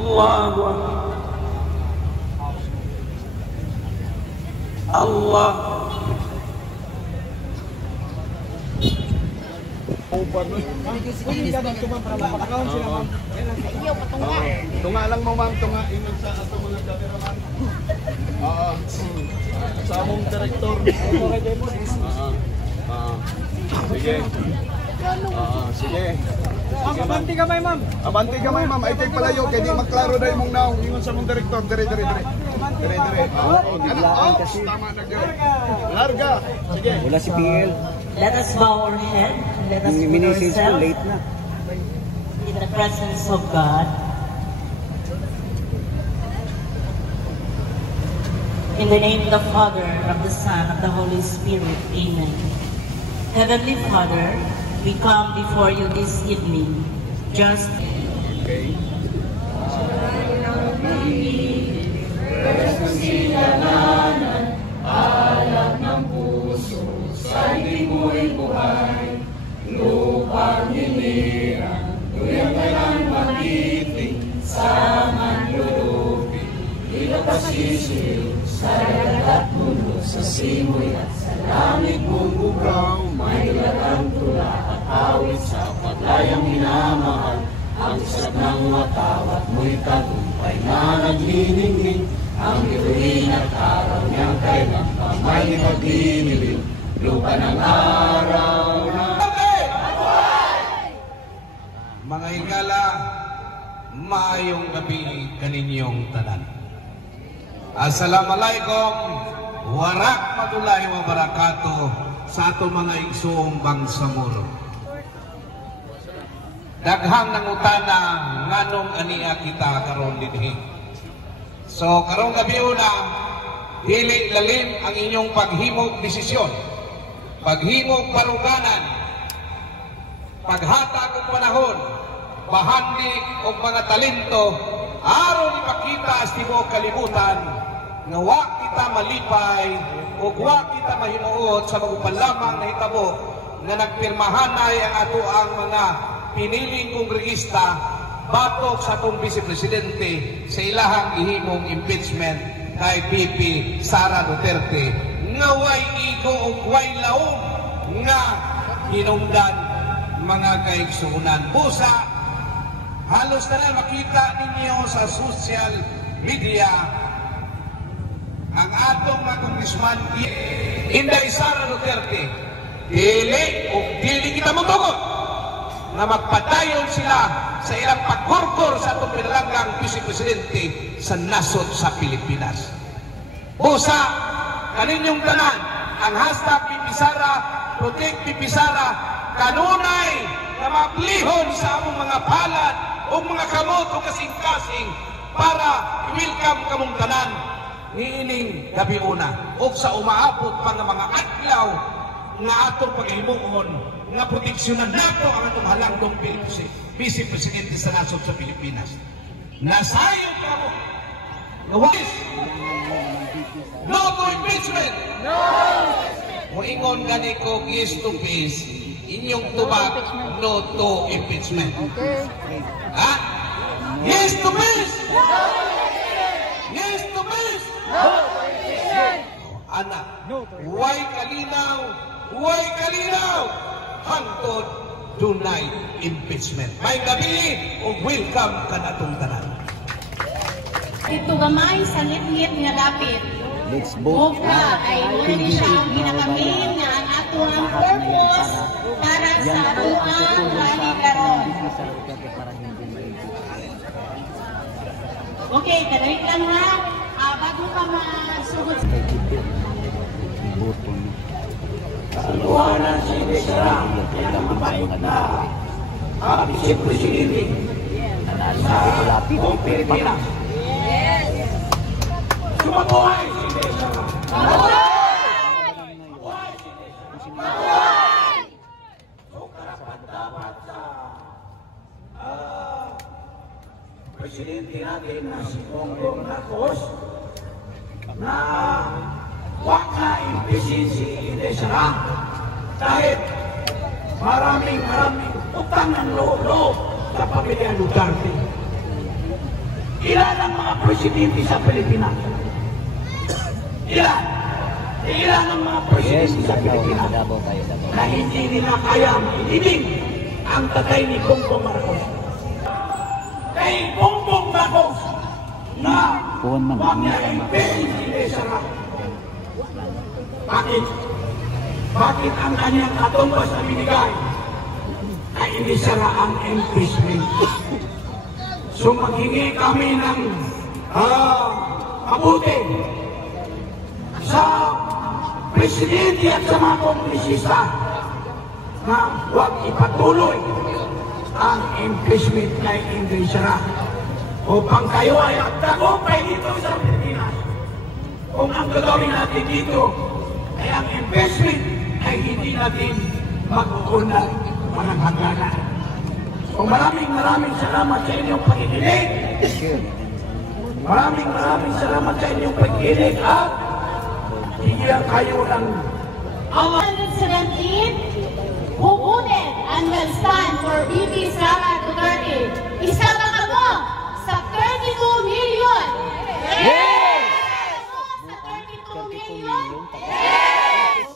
Allahu Akbar. Allah. Tunga lang mo ma'am, tunga ingon sa ato mga cameraman. Sa among direktor. Sige. Sige. Abanti ka may ma'am. Abanti ka may ma'am. Ay take palayo kay di maklaro dai mong naong ingon sa mong direktor. Dire. Tama na gyud. Larga. Sige. Wala si PL. Let us bow our head. Let us put ourselves late na. in the presence of God. In the name of the Father, of the Son, of the Holy Spirit. Amen. Heavenly Father, we come before you this evening, just Okay. Alak ng puso, sa mo'y buhay, lupang hinirang, tuyang kailang magiting, sa manlulupi, ilang pasisiw, sa dagat puno, sa simoy at sa langit mong bugaw, may lagang tula at awit sa paglayang minamahal, ang isap ng watawat mo'y tagumpay na nagliningning, ang bituin at araw niyang kailang pamay pag-iniliw, lupa ng araw na mga higala, maayong gabi kaninyong tanan. Assalamualaikum, warahmatullahi wabarakatuh sa ato mga igsoong bangsamuro. Daghang nangutana nganong aniya kita karon dinhi. So karong gabi una, dili lalim ang inyong paghimog desisyon, paghimog paruganan, paghatag og panahon, bahandi og mga talento aron ipakita sa tibuok kalibutan nga wa kita malipay ug wa kita mahimuot sa magupan lamang na hitabo nga nagpirmahanay ang ato ang mga piniling kongregista batok sa atong Vice Presidente sa ilahang gihimong impeachment kay VP Sara Duterte nga way igo ug way laom nga hinungdan mga kaigsuunan. Busa, halos na lang makita ninyo sa social media ang atong mga congressman Inday Sara Duterte dili kita motugon na magpadayon sila sa ilang pagkurkur sa atong pinalanggang Vice Presidente sa nasod sa Pilipinas. Busa, kaninyong tanan, ang hashtag Pipisara, Protect Pipisara, kanunay na maplihon sa among mga palad o mga kamot o kasing-kasing para i-welcome kamong tanan niining gabi una o sa umaabot pa nga mga adlaw nga atong paghimuon nga proteksyonan nato ang atong halangdong Vice Presidente sa nasod sa Pilipinas. Nasayod ka mo. No to impeachment! No! Moingon gani ko yes to peace, inyong tubag no to impeachment. Okay. Ha? Yes to peace! Yes to peace! Anak, why kalinaw, hangtod dunay impeachment. May gabi o welcome ka na itong tanan. Ito gamay sa ngit-ngit nga dapit. Let's vote. Buka ay muna ni siya ang ginakamin nga ang ato ang purpose para sa aruang kanigaron. Okay, kadawit lang ha. Bago ka masugod. Kaluhanan si Besarang ang mabait na ang Vice Presidente na nasa Pilipinas. Sumabuhay si Besarang! Sumabuhay si Besarang! So karapat-dapat sa Presidente natin na si Bongbong Marcos na wag na impisin si Inday Sara dahil maraming utang ng loob sa pamilya Duterte. ang mga presidente sa Pilipinas. Ilan ang mga presidente sa Pilipinas na hindi nila kaya maibig ang tatay ni Bongbong Marcos. Kay Bongbong Marcos na huwag niya hindi sarap. Bakit ang kanyang katumbas na binigay ay hindi sara ang impeachment? So maghingi kami ng mabuti sa presidente at sa mga kongresista na huwag ipatuloy ang impeachment na hindi sara upang kayo ay tagumpay dito sa Pilipinas. Kung ang gagawin natin dito ay ang impeachment ay hindi natin mag-uunlad walang hangganan. So maraming salamat sa inyong pakikinig. Maraming salamat sa inyong pakikinig at higyan kayo ng 117 who voted and will stand for VP Sara Duterte. Isa ba kamo sa 32 million? Yes! Sa 32 million? Yes!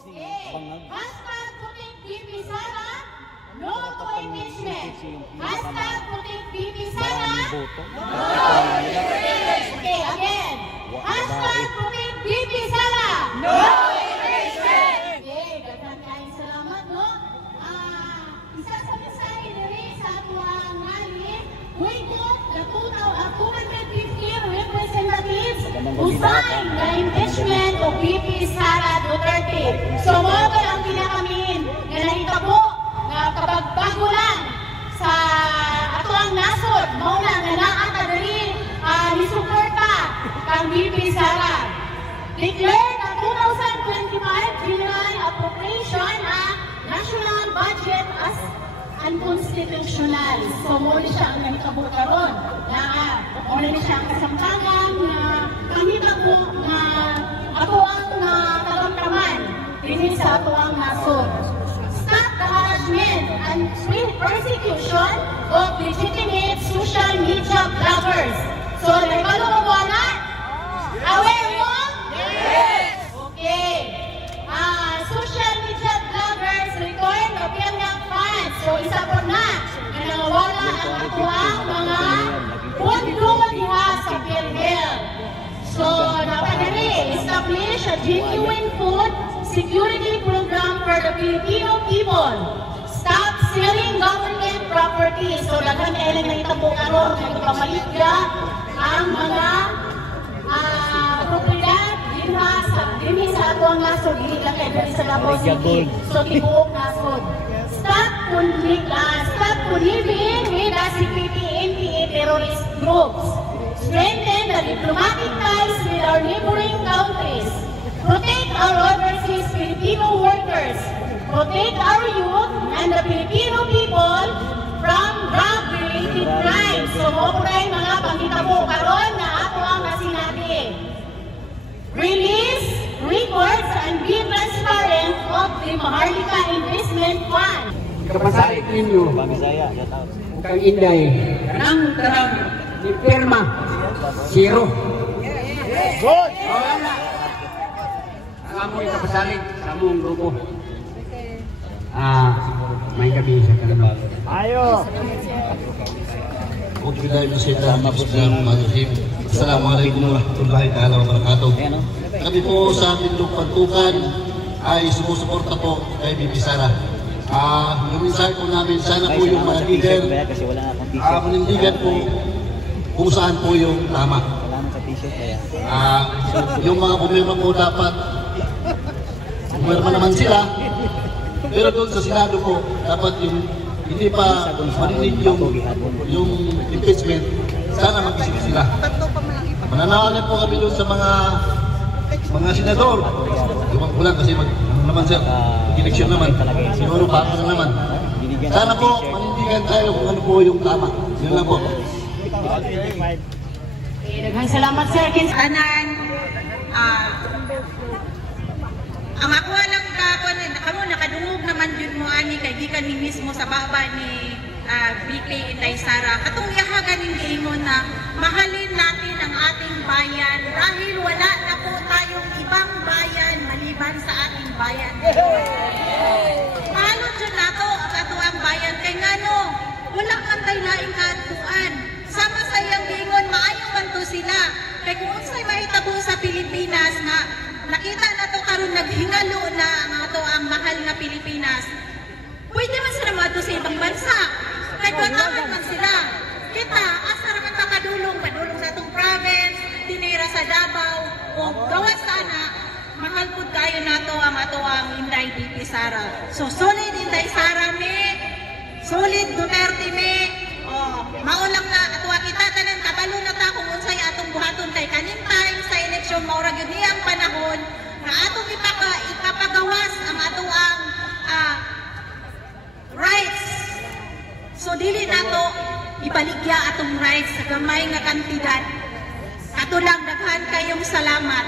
Okay. Hashtag puting VP Sara, no to impeachment. Hashtag puting VP Sara, no to impeachment. Okay, again. Hashtag puting VP Sara, no to impeachment. Okay, daghang kaayong salamat, no? Isa sa mensahe diri sa atuang rally, we got the 250 representatives who signed the impeachment of VP Sara Duterte. So, mga ba ang pinakamin na nahitabo na kabagbago lang sa atuang nasod, mauna na naata diri ni suporta kang VP Sara. Declare the 2025 General Appropriation National Budget as unconstitutional. So, muna siya ang nahitabo karon. Muna siya ang kasamtangan na panghitabo na ato ang talamtaman din sa ato ang nasod. Stop the harassment and persecution of legitimate social media bloggers. So, naibalo mo ba na? Aware mo? Yes! Okay. Social media bloggers return the PhilHealth funds. So, isa po na nawala ang atuang mga pondo diha sa PhilHealth. So, dapat nari establish a genuine food security program for the Filipino people. Stop stealing government property. So, daghang kailan na itabo karon kay pamaligya ang mga propiedad dinhi sa atuang nasod, dili lang kay diri sa Davao City. So, tibuok nasod. Stop conniving with the CPP-NPA terrorist groups. Strengthen the diplomatic ties with our neighboring countries. Protect our overseas Filipino workers. Protect our youth and the Filipino people from drug-related crimes. So, mo po rin mga panghitabo karon na ato ang nasinabi. Release records and be transparent of the Maharlika Investment Fund. kapasalit ninyo kang Inday kanang ni Perma Zero. Good! Ang amoy kapasalit sa among grupo. May gabi sa kanang ayo. Assalamualaikum warahmatullahi wabarakatuh. Kami po sa Tindog Pantukan ay sumusuporta po kay VP Sara. Yung mensahe po namin, sana po yung mga leader manindigan po kung saan po yung tama. Yung mga problema po dapat pumirma naman sila, pero doon sa Senado po dapat yung hindi pa marinig yung impeachment, sana mag-isip sila. Mananawagan po kami doon sa mga senador. Kulang kasi naman sir, eleksyon naman, siguro pa na naman. Sana po manindigan tayo kung ano po yung tama. Yun lang po. Daghang salamat sir. Anan, ang ako lang kamo nakadungog naman yun mo ani kay gikan ni mismo sa baba ni VP Inday Sara. Katong yahagan ni mo na mahalin natin ang bayan dahil wala na po tayong ibang bayan maliban sa ating bayan. Paano dyan nato ang ato ang bayan? Kay nga no, wala kang laing kaatuan. Sama sa iyang gingon, maayong man to sila. Kay kung unsay mahitabo sa Pilipinas na nakita na to karon naghingalo na ang ato ang mahal nga Pilipinas. Pwede man sila mga sa ibang bansa. Kay kuwataman man sila. Kita, asa raman ta padulong sa atong province, tinira sa Davao, o gawas sana, mahal po tayo nato ang ato ang Inday BP Sara. So, solid Inday Sara me, solid Duterte me, maulang na ato kita tanan kabalo na ta kung unsay atong buhaton kay kaning time sa eleksyon maura gyud niyang panahon na atong ipapagawas ang ato ang rights. So dili nato ibaligya atong rights sa gamay nga kantidad. Ato lang daghan kayong salamat.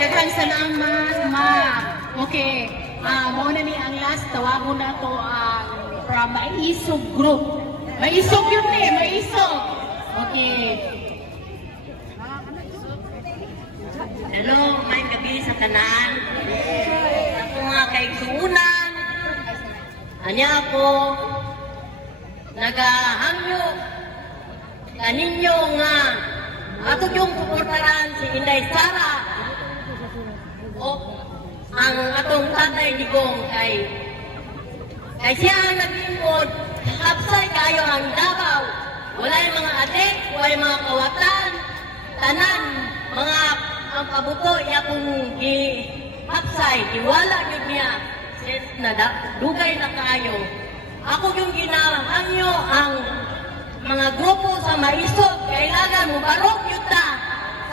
Daghang salamat, ma'am. Okay. Mao na ni ang last tawagon nato ang from Maisog Group. Maisog yun Maisog. Okay. Hello, may gabi sa tanan. Ako nga kay suunan. Anya ako nagahangyo kaninyo nga ato yung puportaran si Inday Sara o ang atong tatay digong kay siya ang nag-ingkod hapsay kayo ang Davao. Wala yung mga adik, wala yung mga kawatan, tanan, mga ang pabuto iya kong hapsay, iwala yun niya since dugay na kayo. Ako yung ginahangyo ang mga grupo sa Maisog, kailangan mo barok yun ta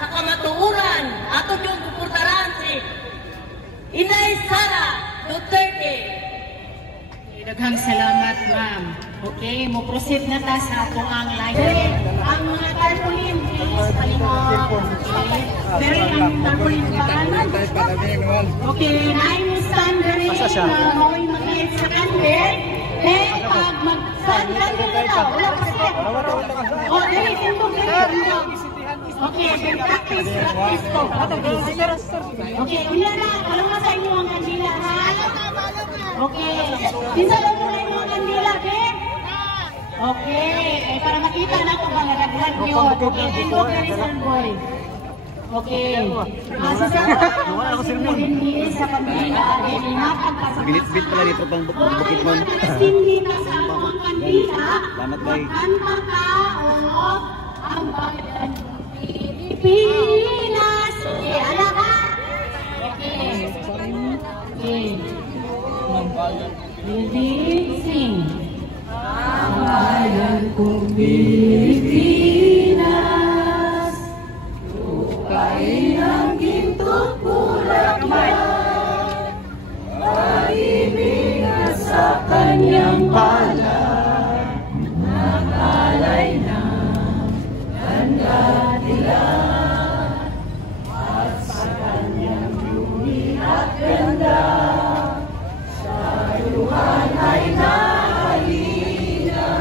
sa kamatuuran. Ato yung pupuntaran si Inday Sara Duterte. Daghang salamat, ma'am. Okay, mo proceed na ta sa ato ang live. Ang mga tarpaulin, please, palimot. Okay, very ang tarpaulin pa. Okay, I'm standing na mo'y mag-iit sa kandir. Then, pag mag-stand kandir na daw, wala pa set. O, dahil ito ganyan. Okay, then practice to. Okay, unya na, alam mo sa inyo ang kandila, ha? Okay, isa lang muna yung mga kandila, okay? Okay, para makita na ito mga naglag yun. Okay, ito Harrison Boy. Okay, sa sarap hindi sa kandila, inatag ka sa Binit-bit pala dito pang bukit mo. Hindi na sa mga kandila, magkanta ka o ang bayan Pilipinas. Okay, alam ka? Okay, okay. Sing. Ang bayan kong Pilipinas, lupain ang ginto't bulaklak, pag-ibig na sa kanyang palad, nakalay na ganda nila, at sa kanyang lumi at ganda, ay nahalina.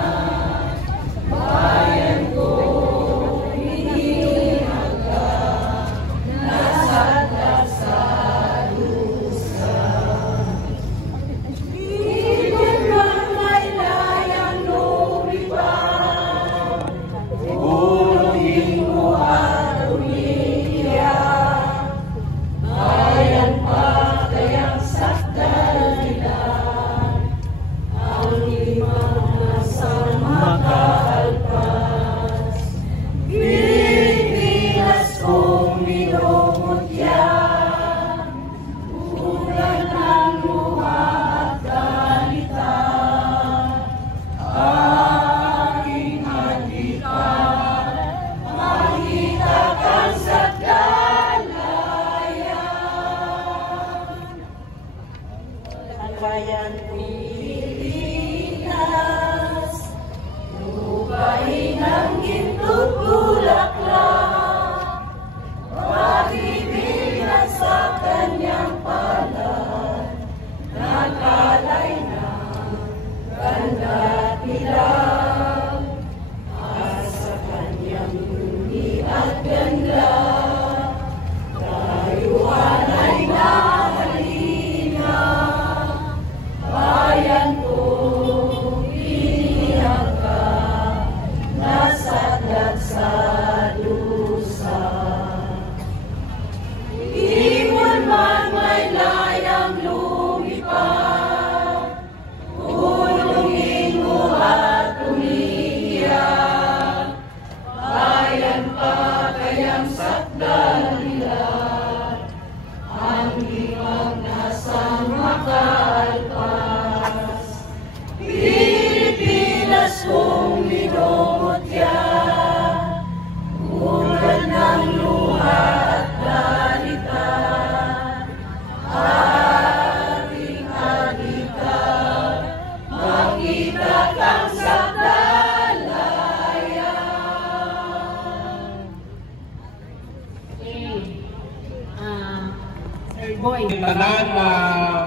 Boy. Tanan na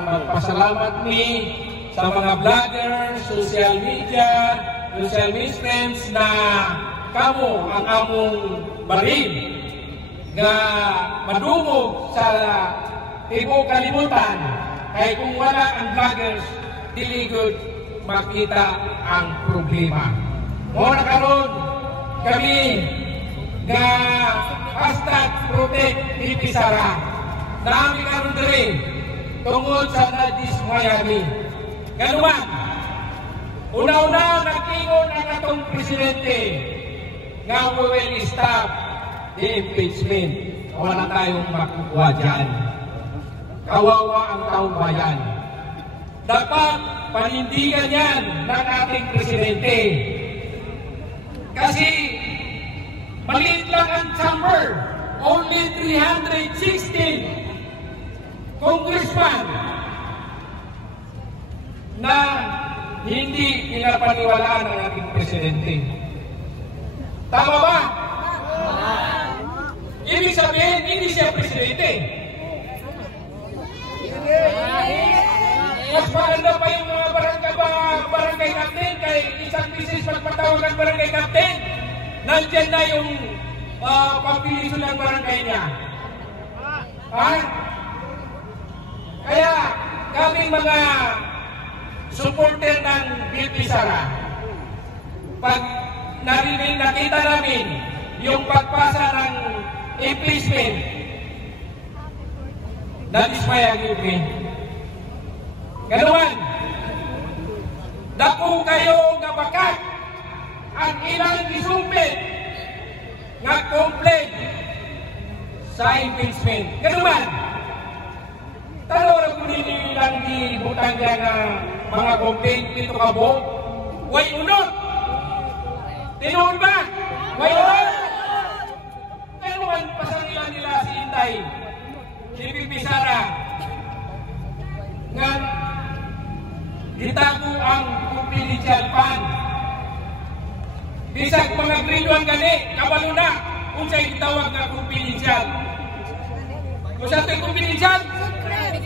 magpasalamat ni sa mga vloggers, social media, social friends na kamo ang among barin nga madungog sa tibuok kalibutan. Kaya kung wala ang vloggers, dili gud makita ang problema. Muna karon kami nga #protect BP Sara. Dami karon diri tungod sa nadismayami. Ganuman, una-una nag-ingon ang atong presidente nga we will stop the impeachment. Wala tayong makukuha dyan. Kawawa ang taong bayan. Dapat panindigan yan ng ating presidente. Kasi maliit lang ang chamber. Only 316 congressman na hindi pinapaniwalaan ng ating presidente. Tama ba? Ibig sabihin, hindi siya presidente. Mas maganda pa yung mga barangay captain kay isang bisis magpatawag ang barangay captain. Nandiyan na yung pagpiliso ng barangay niya. Kaya kami mga supporter ng BP Sara, pag nakita namin yung pagpasa ng impeachment, nadismay ang UP. Ganuman, dako kayo nga bakat ang ilang gisumpit nga complaint sa impeachment. Ganuman, tanaw na kung hindi lang gibutang yan na mga complaint dito ka bo, way unod. Tinuon ba? Way unod. Ganuman, pasangilan nila si Inday, si BP Sara, nga itago ang confidential fund. Bisag mga grado ang gani, kabalo na kung sa'y itawag na confidential. Kung sa'y ito'y confidential?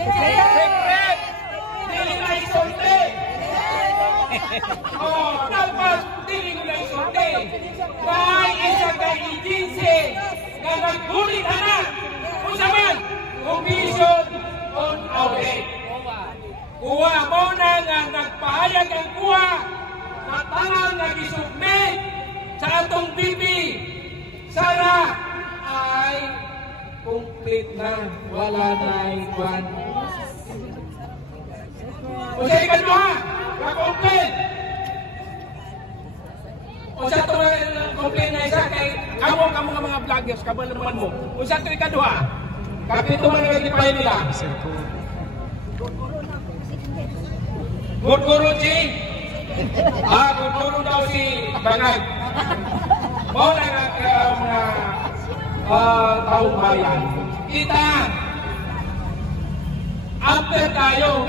Secret! Dili na isorte! Dapat dili na isorte! Kaya isa ka agency na naggulit na kung saan Commission on Audit. Kuha mo na nga nagpahayag ang kuha na tangang nag-isubmit sa atong BP Sara ay complete na, wala na ikwan. O sa ikaduha, na-complete. O sa ito complete na isa kay kamo mga vloggers, kabal naman mo. O sa ito ikaduha, kapito man ang ipay nila. Gudguru si Gudguru daw si Bangag. Mau na mga taong bayan. Kita after tayo.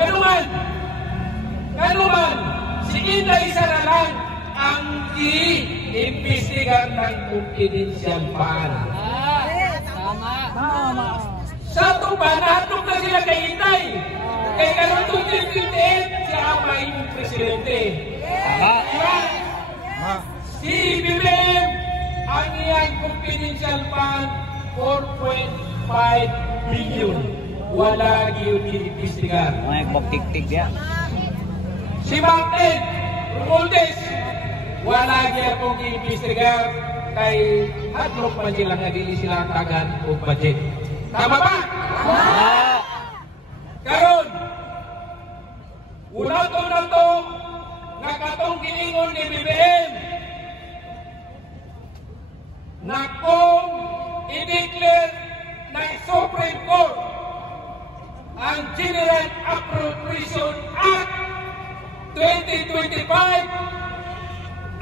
Ganuman, si Inday Sara lang ang i-imbestigan ng confidential fund. Tama. Sa tuba, nahatok na sila kay Inday. Kaya karoon 2058, siya ang may presidente. Si BBM, ang iyang confidential fund, 4.5 billion. Wala yun iimbestigan. Tik-tik dia. Si Martin Romualdez, wala gyapon iimbestigan kay hadlok pa sila nga dili sila tagan o budget. Tama ba? Karon, una to nakatong giingon ni BBM na kung i-declare ng Supreme Court ang General Appropriation Act 2025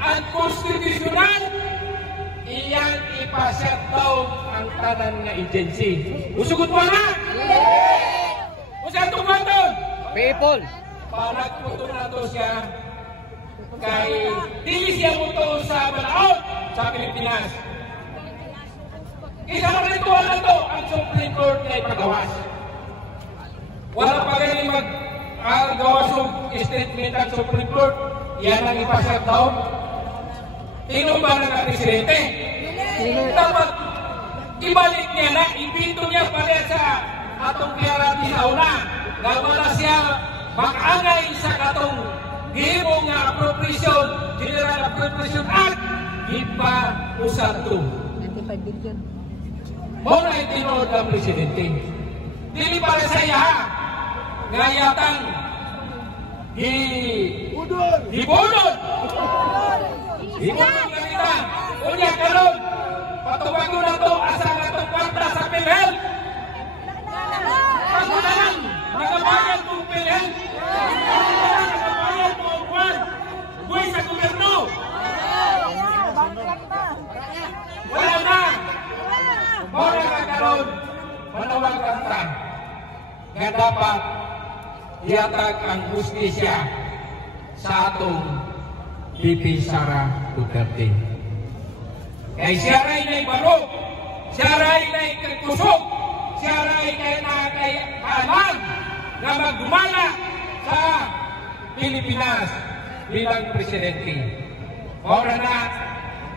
unconstitutional, iyan ipa-shutdown ang tanan nga agency. Usugot mo na? Usahan itong baton? People! Panagputo na to siya kay dili siya mo to sa balaod sa Pilipinas. Isa mo ritual na to ang Supreme Court na ipagawas. wala pa galing gawa sa statement ng Supreme Court, yan ang ipashutdown. Sino ba ng presidente? Dapat ibalik niya na, ibito niya pala sa atong PRRD sa una, na wala siya mag-angay sa katong gihimo nga appropriation, General Appropriation Act, ipa usad to. 95 billion. Muna itinood ang presidente. Dili para sa iya, nga yatang Ibunod nga kita. Unya karon, patubago na to asa nga itong kwarta sa PhilHealth. Ako na lang, nakabayad mong PhilHealth. Nakabayad mo ang kwan. Buhay sa gobyerno. Wala na. Mora ka karon, manawagan ta. Nga dapat iatag ang justisya sa atong VP Sara Duterte. Kaya siya rin ay barok, siya rin ay kusog, siya rin ay nakakayaman na magdumala sa Pilipinas bilang presidente. Ora na,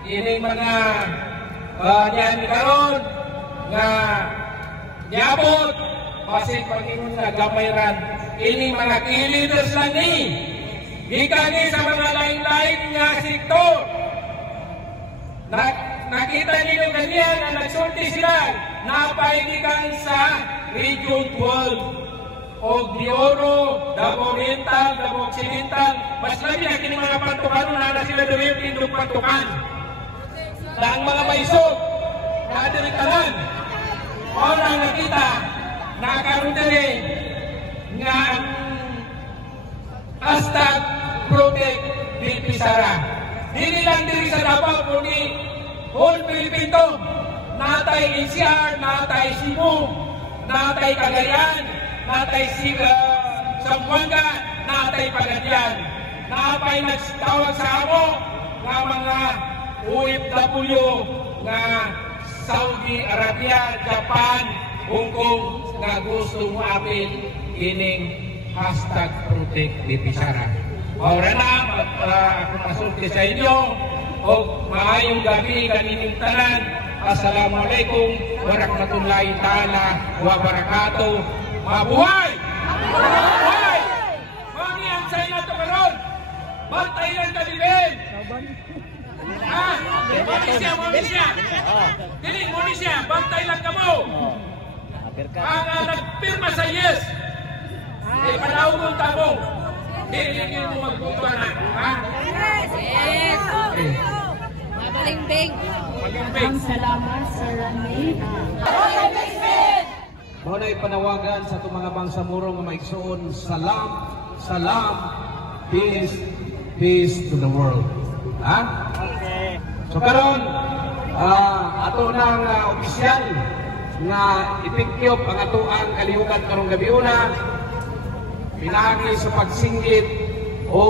ini mga niyan karon nga niabot, pasig Panginoon na gamayran, ini mga key leaders lang ni. Gikani sa mga lain-lain nga sektor. Nakita niyo ganyan na nagsulti sila. Napaigikan sa Region 12 o di Oro, Davao Oriental, Davao Occidental. Mas labi na kini mga pantukan na sila doon yung pantukan. Na ang mga maisog na dirikalan. Orang nakita nakaroon din nga hashtag Protect VP Sara. Dili lang diri sa Davao, kundi whole Pilipino. Natay NCR, natay Cebu, natay Cagayan, natay Zamboanga, natay Pagadian. Napay nagtawag sa amo nga mga OFW nga Saudi Arabia, Japan, Hong Kong nga gusto mo apil ining hashtag Protect VP Sara. Ora na, ako masulti sa inyo o maayong gabi kaninyong tanan. Assalamualaikum warahmatullahi ta'ala wa barakatuh. Mabuhay! Mabuhay! Mani ang sa'yo na ito karon. Bantay lang kalibin. Ha? Monisya. Dili, monisya. Bantay lang kamo. Ang nagpirma sa yes. Panahon tamo. Dili mo magbuto na. Ha? Yes! Magaling-bing. Salamat, Sir Randy. Muna ipanawagan sa itong mga bangsamuro nga maigsoon, salam, salam, peace, peace to the world. Ha? So karon, ato nang opisyal nga ipinkyop ang atoang kalihukan karong gabi una, pinagi sa pagsinggit o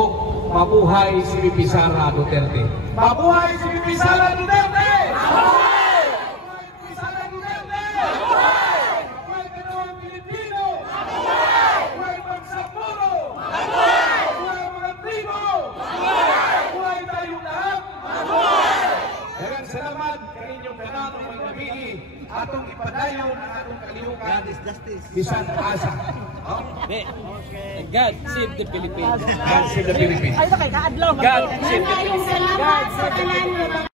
mabuhay si VP Sara Duterte. Mabuhay si VP Sara Duterte! Mabuhay! Mabuhay si VP Sara Duterte! Mabuhay! Mabuhay kanawang Pilipino! Mabuhay! Mabuhay pagsapuro! Mabuhay! Mabuhay mga tribo! Mabuhay! Mabuhay tayong lahat! Mabuhay! Daghang salamat kaninyong tanan o mga gabi atong ipadayon ang atong kalihukan bisan asa. God save the Philippines. God save the Philippines. God save the Philippines. Salamat sa tanan.